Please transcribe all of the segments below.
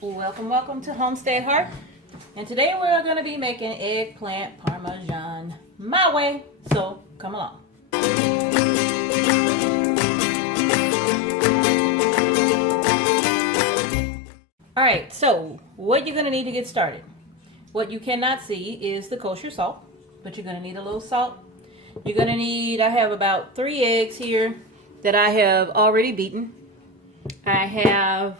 Welcome, welcome to Homestead Heart. And today we're going to be making eggplant parmesan my way. So come along. Alright, so what you're going to need to get started. What you cannot see is the kosher salt, but you're going to need a little salt. You're going to need, I have about 3 eggs here that I have already beaten. I have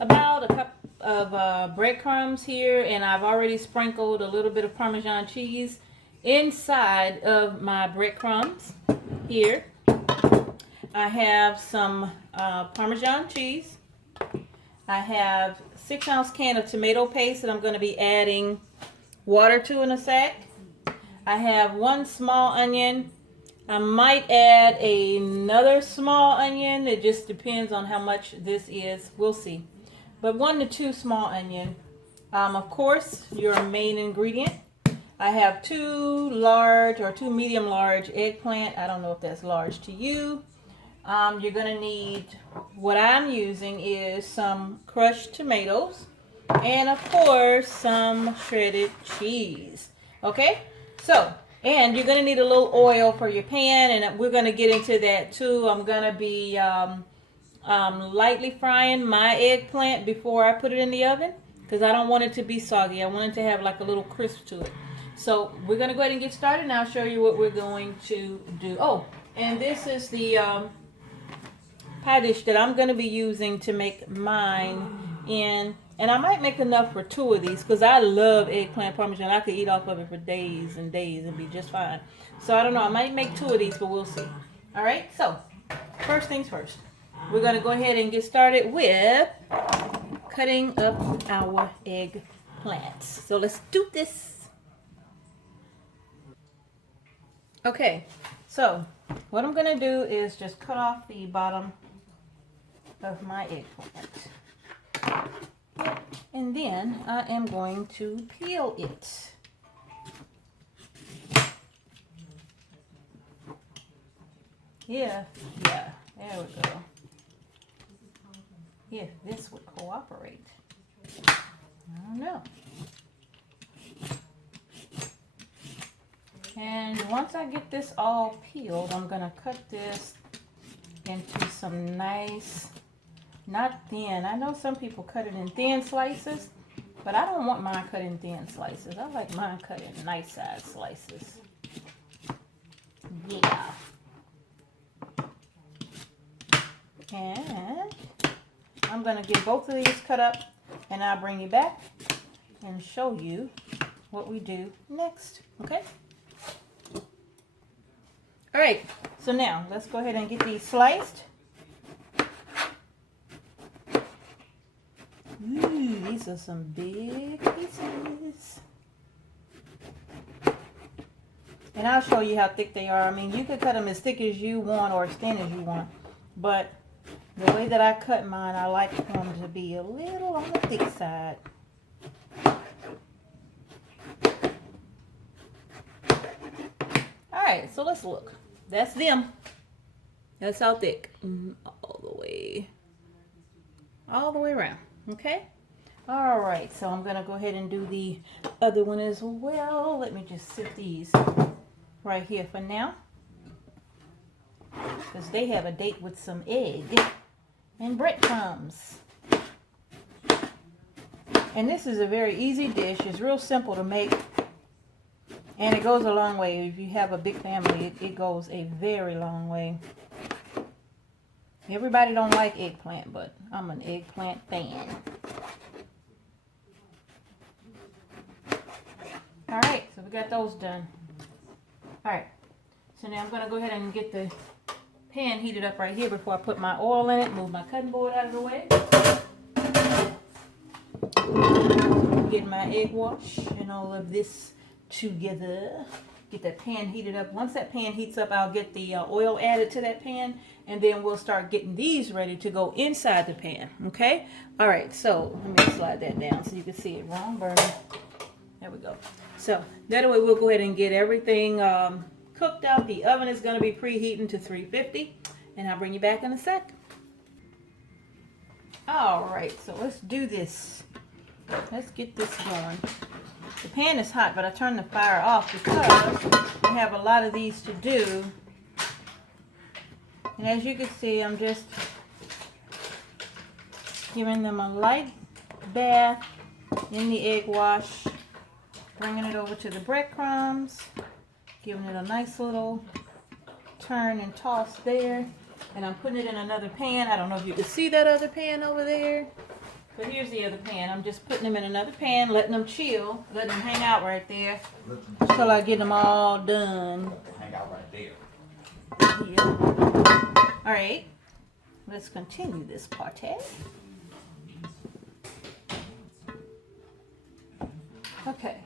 about a cup of breadcrumbs here, and I've already sprinkled a little bit of Parmesan cheese inside of my breadcrumbs here. I have some Parmesan cheese. I have 6-ounce can of tomato paste that I'm going to be adding water to in a sec. I have 1 small onion. I might add another small onion. It just depends on how much this is. We'll see. But 1 to 2 small onion. Of course, your main ingredient. I have 2 large or 2 medium large eggplant. I don't know if that's large to you. You're going to need, what I'm using is some crushed tomatoes. And of course, some shredded cheese. Okay? So, and you're going to need a little oil for your pan, and we're going to get into that too. I'm going to be lightly frying my eggplant before I put it in the oven because I don't want it to be soggy. I want it to have like a little crisp to it. So we're going to go ahead and get started, and I'll show you what we're going to do. Oh, and this is the pie dish that I'm going to be using to make mine in. And I might make enough for 2 of these because I love eggplant parmesan. I could eat off of it for days and days and be just fine. So I don't know. I might make 2 of these, but we'll see. All right. So first things first. We're going to go ahead and get started with cutting up our eggplants. So let's do this. Okay. So what I'm going to do is just cut off the bottom of my eggplant. And then I am going to peel it. Yeah, there we go. If this would cooperate. I don't know. And once I get this all peeled, I'm going to cut this into some nice, not thin. I know some people cut it in thin slices, but I don't want mine cut in thin slices. I like mine cut in nice size slices. Yeah. And I'm going to get both of these cut up, and I'll bring you back and show you what we do next. Okay? All right. So now let's go ahead and get these sliced. Ooh, these are some big pieces. And I'll show you how thick they are. I mean, you could cut them as thick as you want or as thin as you want. But the way that I cut mine, I like them to be a little on the thick side. Alright, so let's look. That's them. That's how thick. All the way around. Okay? Alright, so I'm going to go ahead and do the other one as well. Let me just sit these right here for now, because they have a date with some egg and breadcrumbs. And this is a very easy dish. It's real simple to make, and it goes a long way. If you have a big family, it goes a very long way. Everybody don't like eggplant, but I'm an eggplant fan. Alright, so we got those done. Alright, so now I'm going to go ahead and get the pan heated up right here before I put my oil in it. Move my cutting board out of the way. Get my egg wash and all of this together. Get that pan heated up. Once that pan heats up, I'll get the oil added to that pan, and then we'll start getting these ready to go inside the pan. Okay? Alright, so let me slide that down so you can see it. Wrong burner. There we go. So that way we'll go ahead and get everything cooked out. The oven is going to be preheating to 350, and I'll bring you back in a sec. All right, so let's do this. Let's get this going. The pan is hot, but I turned the fire off because I have a lot of these to do. And as you can see, I'm just giving them a light bath in the egg wash, bringing it over to the breadcrumbs, giving it a nice little turn and toss there. And I'm putting it in another pan. I don't know if you can see that other pan over there. But here's the other pan. I'm just putting them in another pan, letting them chill, letting them hang out right there until I get them all done. Hang out right there. Yeah. All right, let's continue this party. Okay.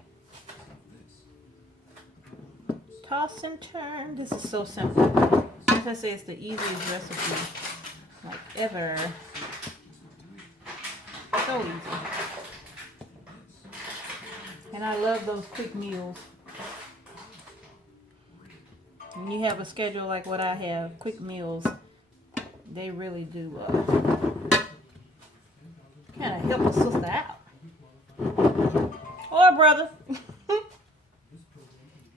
Toss and turn. This is so simple. As I say, it's the easiest recipe like ever. So easy. And I love those quick meals. When you have a schedule like what I have, quick meals, they really do kind of help a sister out. Or brother.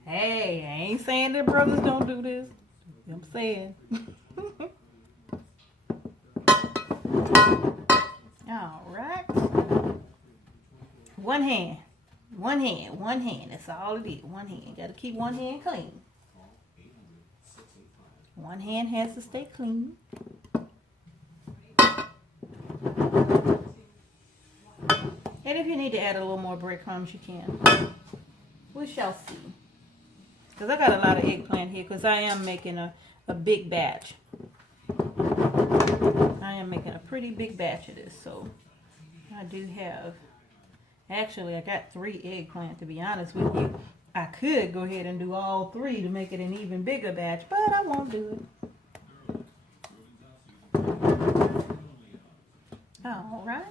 Hey, I ain't saying that brothers don't do this. I'm saying. All right. One hand. One hand. One hand. That's all it is. One hand. Got to keep one hand clean. One hand has to stay clean. And if you need to add a little more breadcrumbs, you can. We shall see. Because I got a lot of eggplant here because I am making a big batch. I am making a pretty big batch of this. So I do have, actually I got 3 eggplant to be honest with you. I could go ahead and do all 3 to make it an even bigger batch, but I won't do it. All right.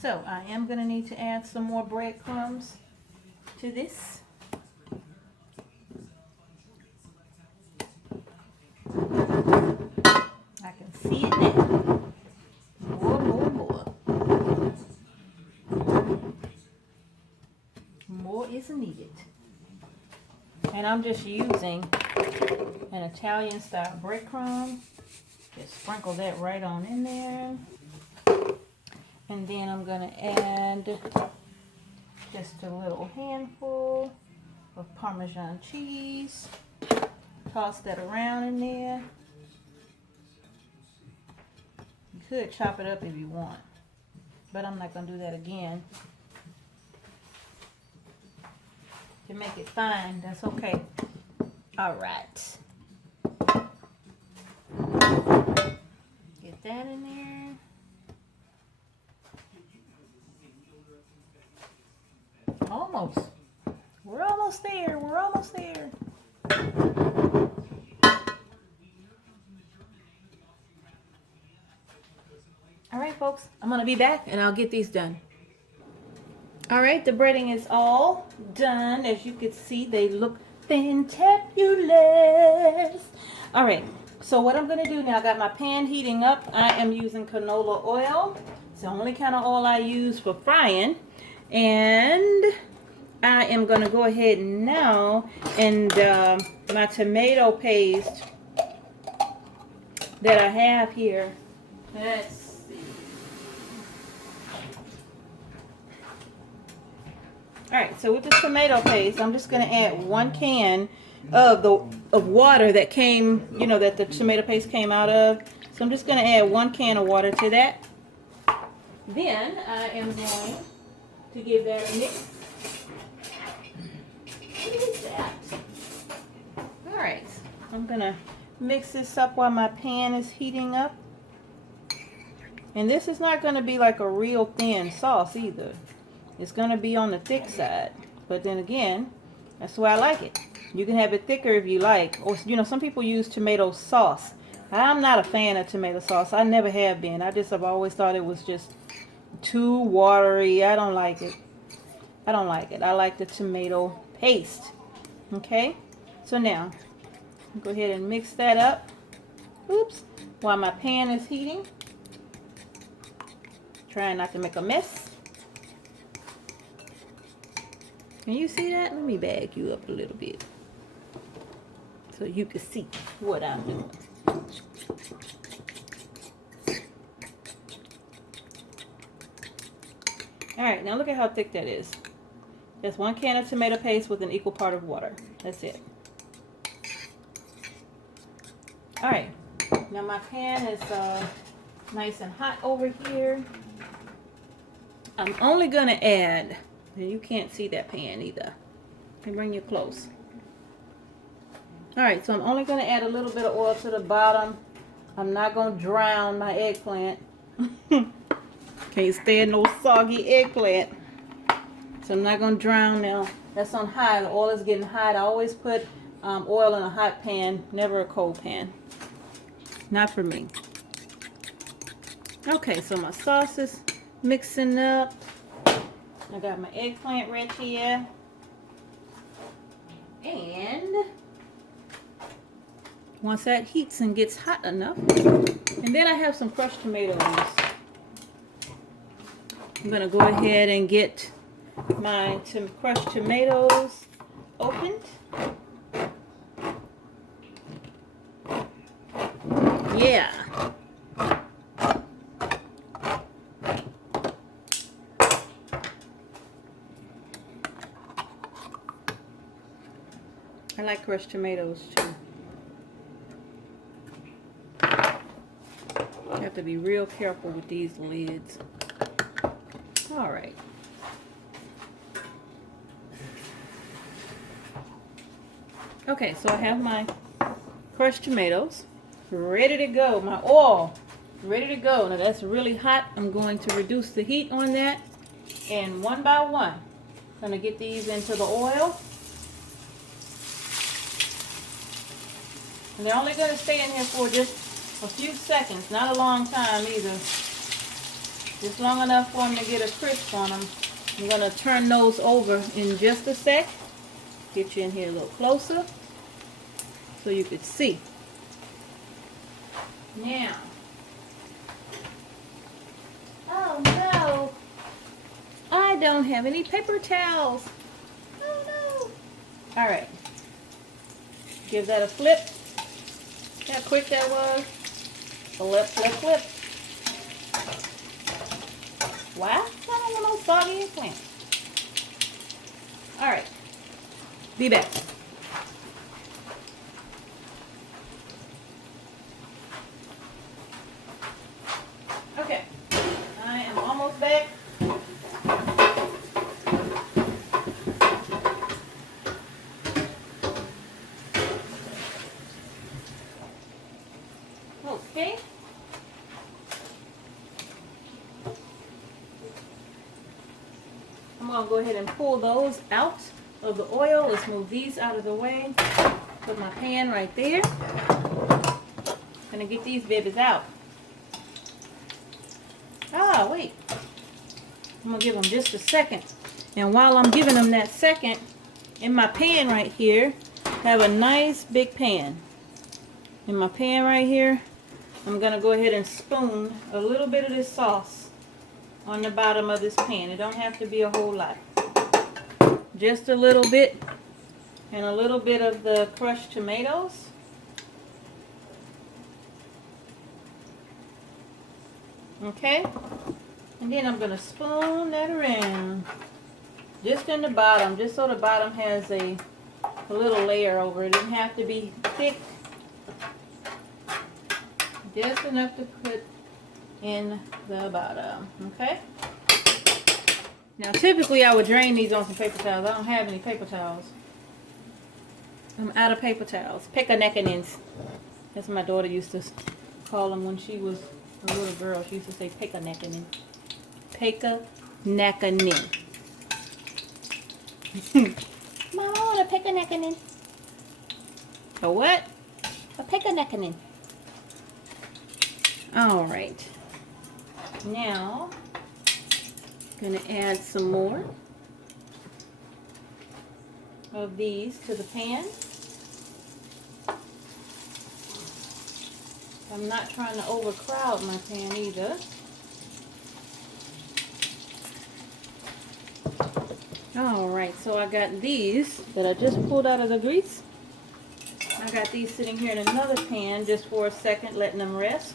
So I am going to need to add some more breadcrumbs to this. I can see it now. More. More is needed. And I'm just using an Italian style breadcrumb. Just sprinkle that right on in there. And then I'm going to add just a little handful of Parmesan cheese. Toss that around in there. You could chop it up if you want, but I'm not going to do that again. To make it fine, that's okay. All right. Get that in there. Almost. We're almost there. We're almost there. All right, folks. I'm going to be back and I'll get these done. All right, the breading is all done. As you can see, they look fantabulous. All right, so what I'm going to do now, I got my pan heating up. I am using canola oil. It's the only kind of oil I use for frying. And I am going to go ahead now and my tomato paste that I have here. Let's see. Alright, so with the tomato paste, I'm just going to add 1 can of water that came, you know, that the tomato paste came out of. So I'm just going to add 1 can of water to that. Then I am going to give that a mix. What is that? Alright, I'm going to mix this up while my pan is heating up. And this is not going to be like a real thin sauce either. It's going to be on the thick side. But then again, that's why I like it. You can have it thicker if you like. Or, you know, some people use tomato sauce. I'm not a fan of tomato sauce. I never have been. I've always thought it was just too watery. I don't like it. I don't like it. I like the tomato paste. Okay? So now, go ahead and mix that up. Oops. While my pan is heating. Trying not to make a mess. Can you see that? Let me bag you up a little bit so you can see what I'm doing. Alright, now look at how thick that is. That's 1 can of tomato paste with an equal part of water. That's it. Alright, now my pan is nice and hot over here. I'm only going to add, and you can't see that pan either. Let me bring you close. Alright, so I'm only going to add a little bit of oil to the bottom. I'm not going to drown my eggplant. Can't stand no soggy eggplant. So I'm not going to drown now. That's on high. The oil is getting hot. I always put oil in a hot pan, never a cold pan. Not for me. Okay, so my sauce is mixing up. I got my eggplant right here. And once that heats and gets hot enough, and then I have some crushed tomatoes. I'm going to go ahead and get my crushed tomatoes opened. Yeah. I like crushed tomatoes too. You have to be real careful with these lids. All right. Okay, so I have my crushed tomatoes ready to go. My oil ready to go. Now that's really hot. I'm going to reduce the heat on that. And one by one, I'm going to get these into the oil. And they're only going to stay in here for just a few seconds. Not a long time either. Just long enough for them to get a crisp on them. I'm going to turn those over in just a sec. Get you in here a little closer so you could see. Now. Oh no. I don't have any paper towels. Oh no. Alright. Give that a flip. See how quick that was? Flip, flip, flip. Wow. I don't want no soggy eggplant. Alright. Be back. Okay. I am almost back. Okay. I'm going to go ahead and pull those out of the oil. Let's move these out of the way. Put my pan right there. Gonna get these babies out. Ah, wait. I'm gonna give them just a second. And while I'm giving them that second, in my pan right here, I have a nice big pan. In my pan right here, I'm gonna go ahead and spoon a little bit of this sauce on the bottom of this pan. It don't have to be a whole lot. Just a little bit, and a little bit of the crushed tomatoes. Okay, and then I'm going to spoon that around. Just in the bottom, just so the bottom has a little layer over it. It doesn't have to be thick. Just enough to put in the bottom, okay? Now typically I would drain these on some paper towels. I don't have any paper towels. I'm out of paper towels. Pickaneckanins. That's what my daughter used to call them when she was a little girl. She used to say pickaneckanin. Pickaneckanin. Mama, I want a pickaneckanin. A what? A pickaneckanin. Alright. Now, I'm going to add some more of these to the pan. I'm not trying to overcrowd my pan either. Alright, so I got these that I just pulled out of the grease. I got these sitting here in another pan just for a second, letting them rest.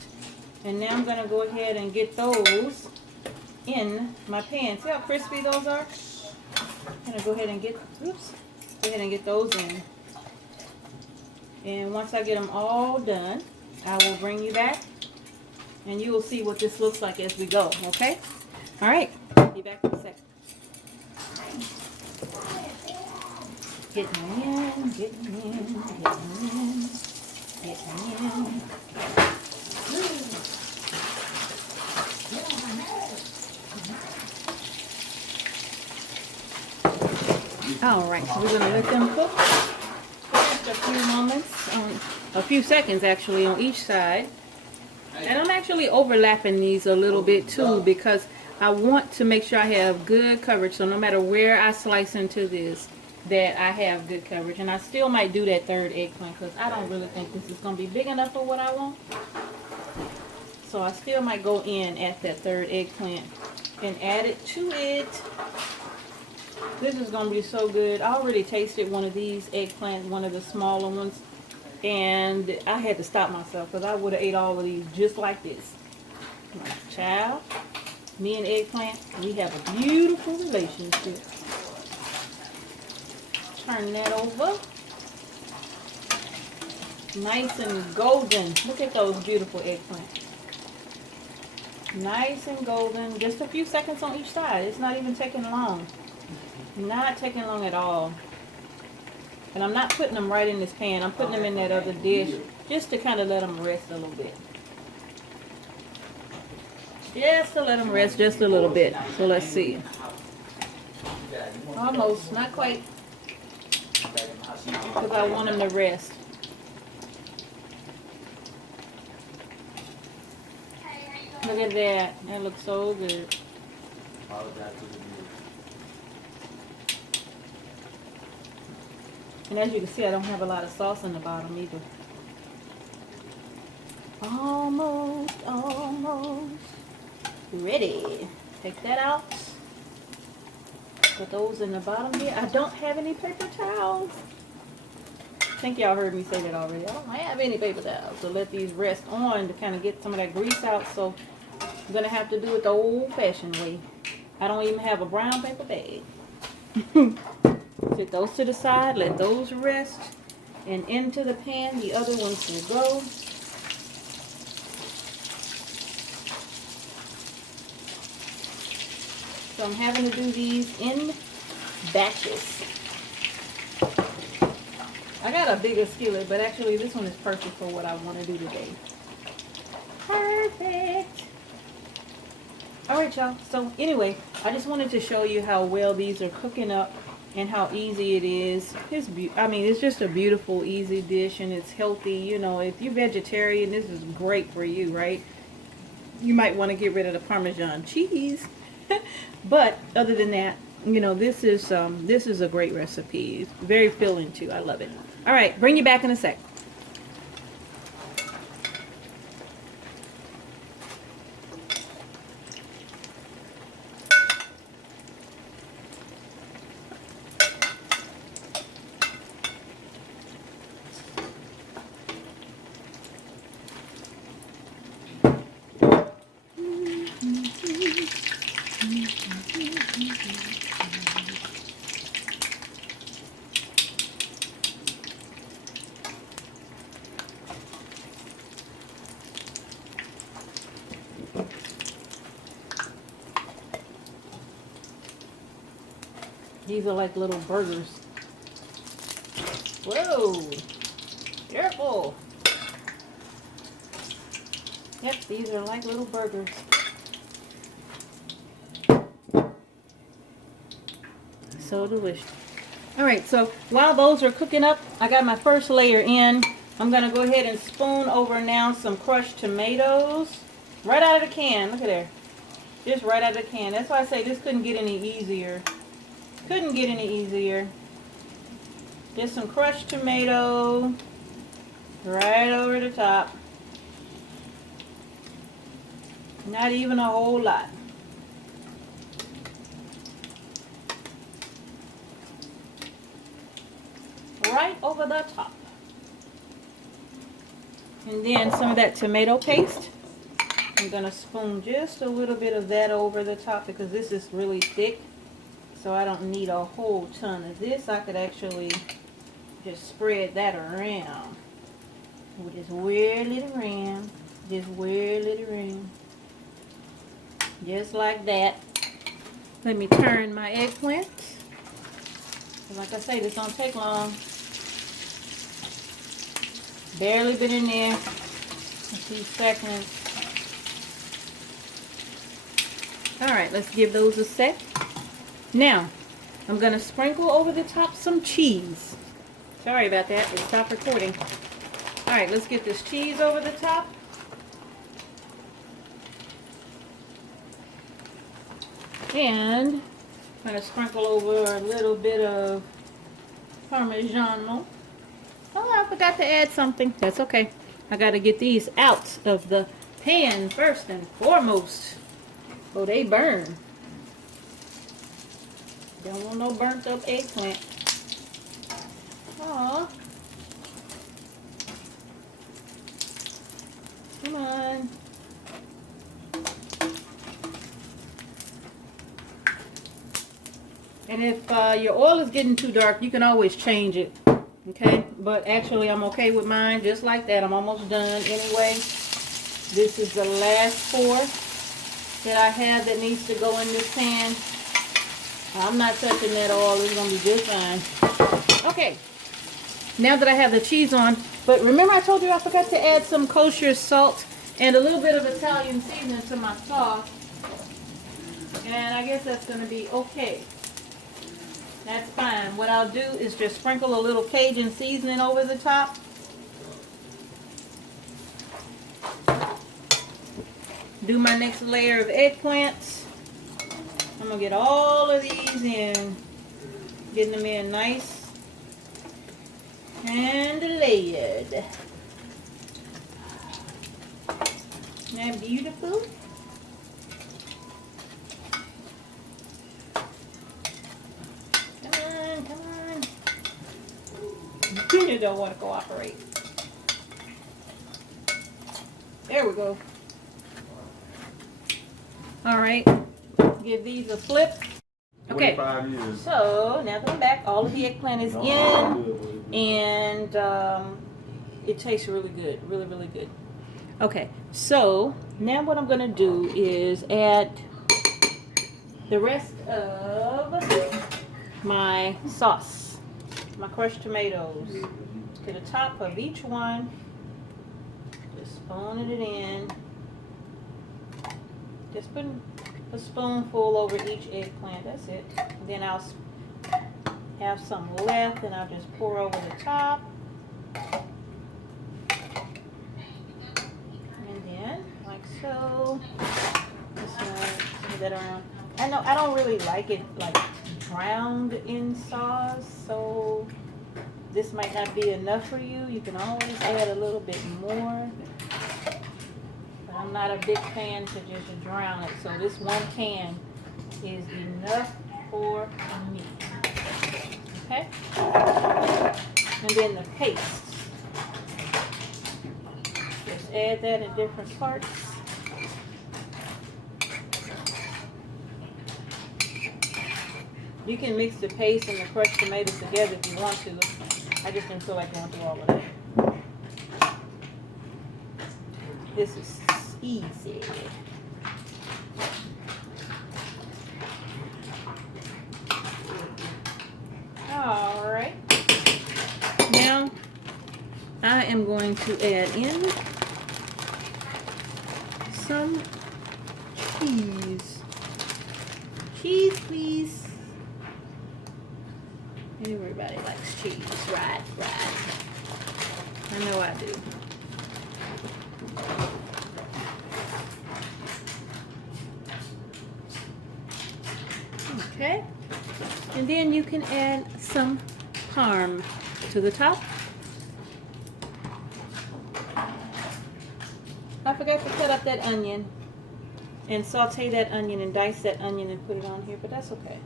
And now I'm going to go ahead and get those in my pan. See how crispy those are? I'm going to go ahead and get those in. And once I get them all done, I will bring you back and you will see what this looks like as we go, okay? Alright, be back in a second. Getting in, getting in, getting in, getting in. Alright, so we're going to let them cook just a few moments, a few seconds actually on each side. And I'm actually overlapping these a little bit too because I want to make sure I have good coverage. So no matter where I slice into this, that I have good coverage. And I still might do that third eggplant because I don't really think this is going to be big enough for what I want. So I still might go in at that third eggplant and add it to it. This is going to be so good. I already tasted one of these eggplants, one of the smaller ones. And I had to stop myself because I would have ate all of these just like this. Child, me and eggplant, we have a beautiful relationship. Turn that over. Nice and golden. Look at those beautiful eggplants. Nice and golden. Just a few seconds on each side. It's not even taking long. Not taking long at all. And I'm not putting them right in this pan. I'm putting them in that other dish just to kind of let them rest a little bit. Just to let them rest just a little bit. So let's see. Almost, not quite. Because I want them to rest. Look at that. That looks so good. And as you can see, I don't have a lot of sauce in the bottom either. Almost, almost ready. Take that out. Put those in the bottom here. I don't have any paper towels. I think y'all heard me say that already. I don't have any paper towels. So let these rest on to kind of get some of that grease out. So I'm going to have to do it the old-fashioned way. I don't even have a brown paper bag. Set those to the side. Let those rest. And into the pan, the other ones will go. So I'm having to do these in batches. I got a bigger skillet, but actually this one is perfect for what I want to do today. Perfect. Alright y'all, so anyway, I just wanted to show you how well these are cooking up and how easy it is. It's just a beautiful, easy dish, and it's healthy. You know, if you're vegetarian, this is great for you, right? You might want to get rid of the Parmesan cheese. But other than that, you know, this is a great recipe. It's very filling too. I love it. All right, bring you back in a sec. These are like little burgers. Whoa! Careful! Yep, these are like little burgers. So delicious. Alright, so while those are cooking up, I got my first layer in. I'm going to go ahead and spoon over now some crushed tomatoes. Right out of the can. Look at there. Just right out of the can. That's why I say this couldn't get any easier. Couldn't get any easier. Just some crushed tomato right over the top. Not even a whole lot. Right over the top. And then some of that tomato paste. I'm going to spoon just a little bit of that over the top because this is really thick. So I don't need a whole ton of this. I could actually just spread that around. We'll just whirl it around. Just whirl it around. Just like that. Let me turn my eggplant. Like I say, this don't take long. Barely been in there a few seconds. Alright, let's give those a sec. Now, I'm going to sprinkle over the top some cheese. Sorry about that, it stopped recording. Alright, let's get this cheese over the top. And I'm going to sprinkle over a little bit of Parmesan. Oh, I forgot to add something. That's okay. I got to get these out of the pan first and foremost. Oh, they burn. Don't want no burnt up eggplant. Aw. Come on. And if your oil is getting too dark, you can always change it. Okay, but actually I'm okay with mine just like that. I'm almost done anyway. This is the last 4 that I have that needs to go in this pan. I'm not touching that oil. It's going to be just fine. Okay, now that I have the cheese on, but remember I told you I forgot to add some kosher salt and a little bit of Italian seasoning to my sauce. And I guess that's going to be okay. That's fine. What I'll do is just sprinkle a little Cajun seasoning over the top. Do my next layer of eggplants. I'm going to get all of these in. Getting them in nice and layered. Isn't that beautiful? You don't want to cooperate. There we go. All right. Give these a flip. Okay. So now that I'm back, all of the eggplant is in, and it tastes really good. Really, really good. Okay. So now what I'm going to do is add the rest of my sauce. My crushed tomatoes to the top of each one. Just spooning it in. Just put a spoonful over each eggplant. That's it. And then I'll have some left and I'll just pour over the top. And then, like so. Just move that around. I know I don't really like it like drowned in sauce, so this might not be enough for you. You can always add a little bit more, but I'm not a big fan to just drown it, so this 1 can is enough for me. Okay, and then the paste, just add that in different parts. You can mix the paste and the crushed tomatoes together if you want to. I just didn't feel like going through all of that. This is easy. Alright. Now, I am going to add in some cheese. Cheese, please. Everybody likes cheese, right? I know I do. Okay, and then you can add some parm to the top. I forgot to cut up that onion. and saute that onion and dice that onion and put it on here, but that's okay.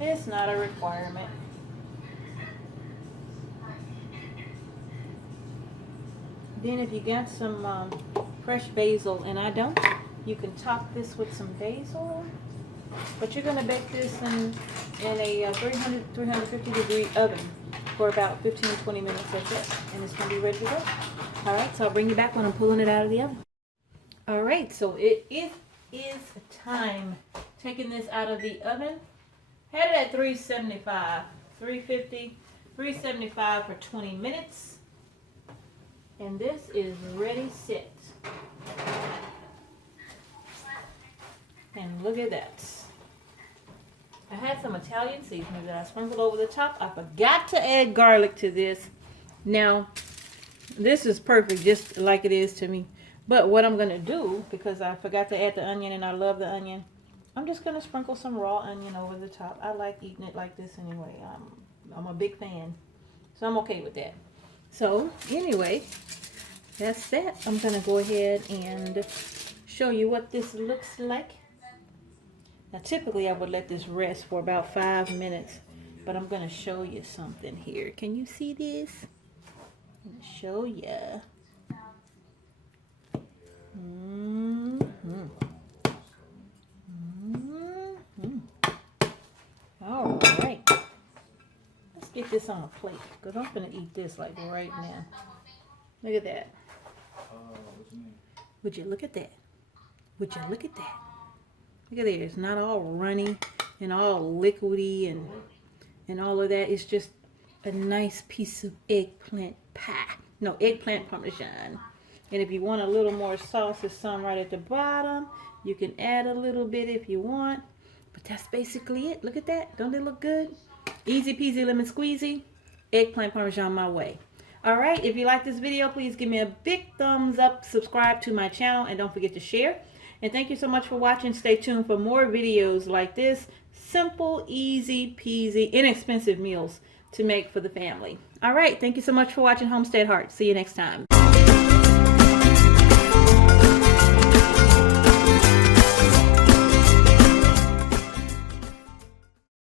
It's not a requirement. Then if you got some fresh basil, and I don't, you can top this with some basil. But you're going to bake this in a 350 degree oven for about 15-20 minutes. That's it. And it's going to be ready to go. Alright, so I'll bring you back when I'm pulling it out of the oven. Alright, so it is time. Taking this out of the oven. Had it at 375, 350, 375 for 20 minutes. And this is ready, set. And look at that. I had some Italian seasoning that I sprinkled over the top. I forgot to add garlic to this. Now, this is perfect just like it is to me. But what I'm going to do, because I forgot to add the onion and I love the onion, I'm just going to sprinkle some raw onion over the top. I like eating it like this anyway. I'm a big fan. So I'm okay with that. So anyway, that's that. I'm going to go ahead and show you what this looks like. Now typically I would let this rest for about 5 minutes, but I'm going to show you something here. Can you see this? I'm going to show you. All right. Let's get this on a plate because I'm going to eat this like right now. Look at that. Would you look at that? Would you look at that? Look at there. It's not all runny and all liquidy and all of that. It's just a nice piece of eggplant pie. No, eggplant parmesan. And if you want a little more sauce, there's some right at the bottom. You can add a little bit if you want. But that's basically it. Look at that. Don't it look good? Easy peasy lemon squeezy. Eggplant parmesan my way. Alright, if you like this video, please give me a big thumbs up. Subscribe to my channel. And don't forget to share. And thank you so much for watching. Stay tuned for more videos like this. Simple, easy peasy, inexpensive meals to make for the family. Alright, thank you so much for watching Homestead Heart. See you next time.